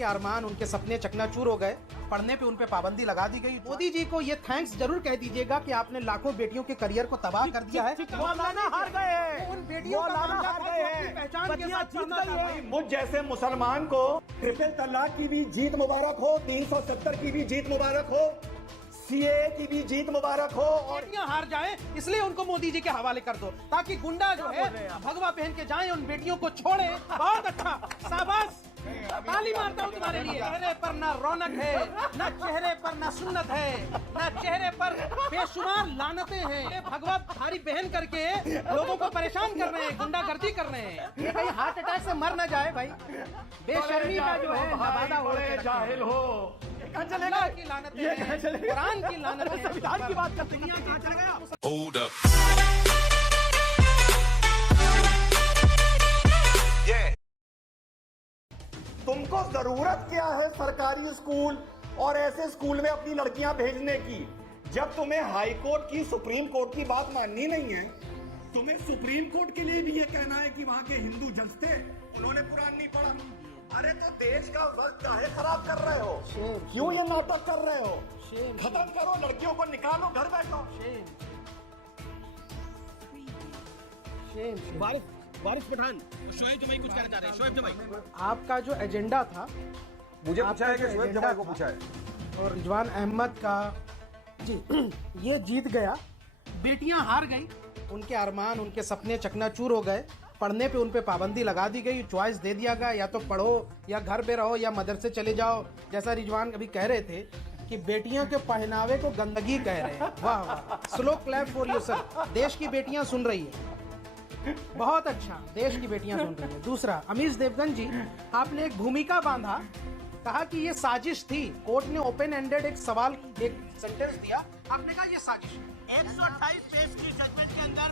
उनके अरमान, उनके सपने चकनाचूर हो गए, पढ़ने पे उन पे पाबंदी लगा दी गई। मोदी जी को ये थैंक्स जरूर कह दीजिएगा कि आपने लाखों बेटियों के करियर को तबाह कर दिया है। मौलाना हार गए हैं, उन बेटियों का मामला था जो अपनी पहचान के साथ चलना था। मुझ जैसे मुसलमान को ट्रिपल तलाक की भी जीत मुबारक हो, 370 की भी जीत मुबारक हो, सीए की भी जीत मुबारक हो, और बेटियां हार जाएं इसलिए उनको मोदी जी के हवाले कर दो, ताकि गुंडा जो है भगवा पहन के जाएं, उन बेटियों को छोड़े। बहुत अच्छा, शाबाश, ताली मारता हूं तुम्हारे लिए। चेहरे पर ना रौनक है, ना चेहरे पर ना सुन्नत है, ना चेहरे पर बेशुमार लानतें हैं। ये भगवा भारी पहन करके लोगों को परेशान कर रहे हैं, गुंडागर्दी कर रहे हैं। ये कहीं हार्ट अटैक से मर ना जाए भाई। बेशर्मी का जो है नवादा हो रहे जाहिल हो। अल्लाह की लानतें हैं, कुरान की लानतें हैं। संविधान की बात करते हैं, कहां चला गया? Hold up. तुमको जरूरत क्या है सरकारी स्कूल और ऐसे स्कूल में अपनी लड़कियां भेजने की, जब तुम्हें हाई कोर्ट की, सुप्रीम कोर्ट की बात माननी नहीं है? तुम्हें सुप्रीम कोर्ट के लिए भी ये कहना है कि वहां के हिंदू जज थे, उन्होंने कुरान नहीं पढ़ा? अरे तो देश का वक्त काहे खराब कर रहे हो? क्यों ये नाटक कर रहे हो? खत्म करो, लड़कियों को निकालो, घर बैठो। वारिस पठान, शोएब जमाई कुछ कहना चाह रहे हैं। शोएब जमाई, आपका जो एजेंडा था, मुझे पूछा है कि शोएब जमाई को पूछा है, और रिजवान अहमद का जी ये जीत गया, बेटियां हार गई, उनके अरमान, उनके सपने चकनाचूर हो गए, पढ़ने पे उन पे पाबंदी लगा दी गई, चॉइस दे दिया गया, या तो पढ़ो या घर पे रहो या मदरसे चले जाओ। जैसा रिजवान अभी कह रहे थे कि बेटियों के पहनावे को गंदगी कह रहे हैं। वाह वाह, स्लो क्लैप फॉर योरसेल्फ। देश की बेटियां सुन रही है, बहुत अच्छा, देश की बेटियां सुन रही है। दूसरा, अमीश देवगन जी, आपने एक भूमिका बांधा, कहा कि ये साजिश थी। कोर्ट ने ओपन एंडेड एक सवाल, एक सेंटेंस दिया, आपने कहा ये साजिश। 128 पेज की जजमेंट के अंदर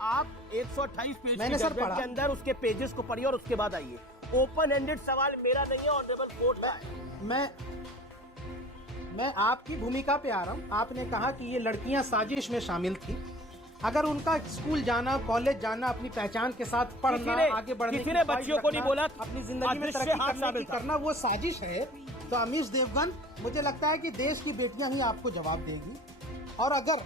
आप 128 पेज मैंने की सर जजमेंट पढ़ा। के अंदर उसके पेजेस को पढ़िए और उसके बाद आइए। ओपन एंडेड सवाल मेरा नहीं है, ऑनरेबल कोर्ट का है। मैं आपकी भूमिका पे आ रहा हूँ। आपने कहा कि ये लड़कियां साजिश में शामिल थी। अगर उनका स्कूल जाना, कॉलेज जाना, अपनी पहचान के साथ पढ़ना, आगे बढ़ने किसी ने बच्चियों को नहीं बोला अपनी जिंदगी में तरक्की करने की करना, वो साजिश है। तो अमीश देवगन, मुझे लगता है कि देश की बेटियां ही आपको जवाब देगी। और अगर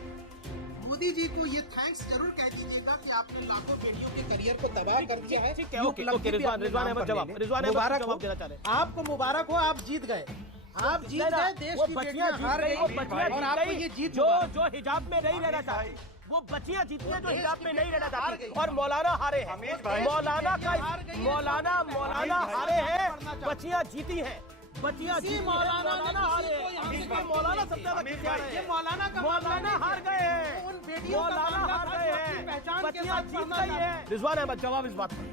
मोदी जी को ये थैंक्स जरूर कह दीजिएगा कि आपने लाखों बेटियों के करियर को तबाह कर दिया है। रिजवान अहमद जवाब देना चाह रहे हैं। आपको मुबारक हो, आप जीत गए, आप जीत गए। देश की बेटियां हार गई और आपको ये जीत जो हिजाब में नहीं रहना चाहती, वो बच्चियां जीती हैं जो हिजाब में नहीं रहना चाहती, और मौलाना हारे हैं। मौलाना हारे हैं, बच्चियां जीती हैं। बच्चियां जीती हैं, मौलाना हारे हैं। मौलाना सबसे ज्यादा जीते हैं। मौलाना हार गए हैं, उन बेटियों का मौलाना मामला हार था गए जो अपनी हैं, पहचान के बच्चियां साथ जीत चलना गई हैं। रिजवान अहमद, जवाब इस बात पर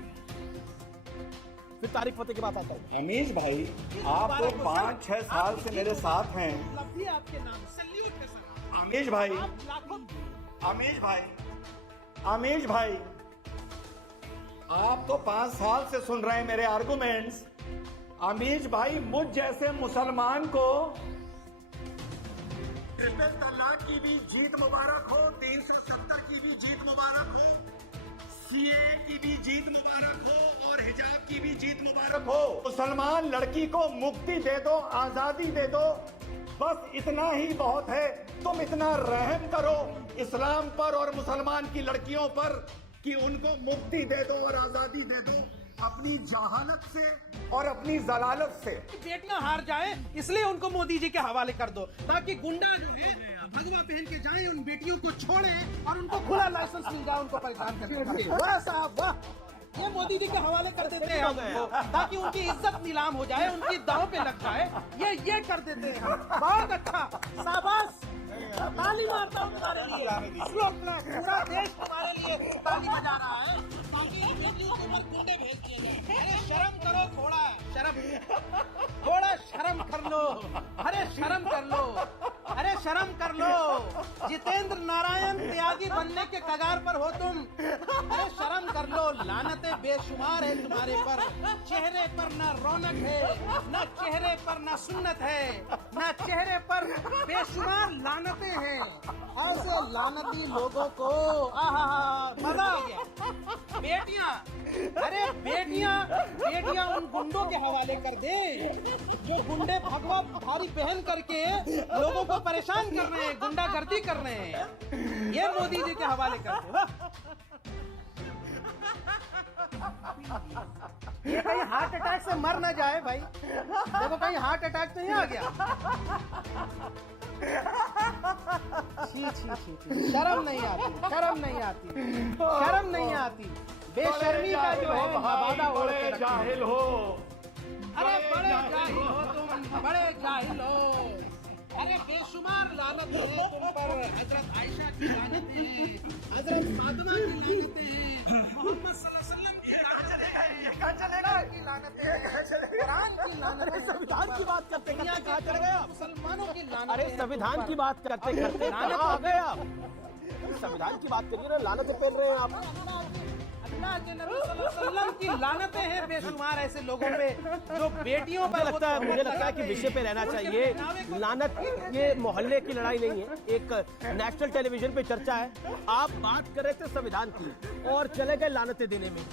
फिर तारीख फतेह की बात आता है। अमीश भाई, आप तो 5-6 साल से मेरे साथ हैं। उपलब्धि आपके नाम, सैल्यूट है सर। अमीश भाई, अमीश भाई, आप तो 5 साल से सुन रहे हैं मेरे आर्गुमेंट्स। अमीश भाई, मुझ जैसे मुसलमान को ट्रिपल तलाक की भी जीत मुबारक हो, 370 की भी जीत मुबारक हो, सीए की भी जीत मुबारक हो, और हिजाब की भी जीत मुबारक हो। मुसलमान लड़की को मुक्ति दे दो, आजादी दे दो, बस इतना ही बहुत है। तुम इतना रहम करो इस्लाम पर और मुसलमान की लड़कियों पर कि उनको मुक्ति दे दो और आजादी दे दो, अपनी जहालत से और अपनी जलालत से। बेटियां हार जाएं इसलिए उनको मोदी जी के हवाले कर दो, ताकि गुंडा जो है भगवा पहन के जाए, उन बेटियों को छोड़े और उनको खुला लाइसेंस मिल जाए उनको परेशान करने का। वाह साहब वाह, ये मोदी जी के हवाले कर देते हैं हमको, ताकि उनकी इज्जत नीलाम हो जाए, उनकी दांव पे लग जाए। ये कर देते हैं हम। बहुत अच्छा, शाबाश, ताली मारता हूं तुम्हारे लिए। पूरा देश तुम्हारे लिए ताली बजा रहा है, ताकि बेटियों के ऊपर गुंडे भेज दिए जाए। अरे शर्म करो, थोड़ा शर्म कर लो। अरे शर्म कर लो, अरे शर्म कर लो। जितेंद्र नारायण त्यागी बनने के कगार पर हो तुम। अरे शर्म कर लो, लानतें बेशुमार है तुम्हारे पर। चेहरे पर ना रौनक है, ना चेहरे पर ना सुन्नत है, ना चेहरे पर बेशुमार लानतें हैं। ऐसे लानती लोगों को आहा मजा आ गया। बेटियां, अरे बेटियां उन गुंडों के हवाले कर दे जो गुंडे भगवा भारी पहन करके लोगों को परेशान कर रहे हैं, गुंडागर्दी कर रहे हैं। ये मोदी जी के हवाले कर दे। वाह! ये कहीं हार्ट अटैक से मर ना जाए भाई। देखो कहीं हार्ट अटैक तो नहीं आ गया। छी छी छी छी, शर्म नहीं आती, शर्म नहीं आती, शर्म नहीं आती। बेशर्मी का जो है हवाला ओढ़ के रखते हैं। जाहिल हो। अरे बड़े जाहिल हो तुम, बड़े जाहिल हो। अरे बेशुमार लानत है तुम पर। हजरत आयशा की लानत है, हजरत फातिमा की लानत है, मोहम्मद सल्लल्लाहु अलैहि वसल्लम की लानत है, की लानत है, कुरान की लानत है। संविधान की बात करते करते कहाँ चले गए आप? मुसलमानों की लानत अरे है। संविधान की बात करते करते कहाँ आ गए आप? संविधान की बात करिए ना, लानतें पेल रहे हैं आप। अल्लाह के नबी सल्लल्लाहु अलैहि वसल्लम की लानतें हैं बेशुमार ऐसे लोगों पे जो बेटियों पर मुझे लगता है कि विषय पे रहना चाहिए। लानत ये मोहल्ले की लड़ाई नहीं है, एक नेशनल टेलीविजन पे चर्चा है। आप बात कर रहे थे संविधान की और चले गए लानतें देने में।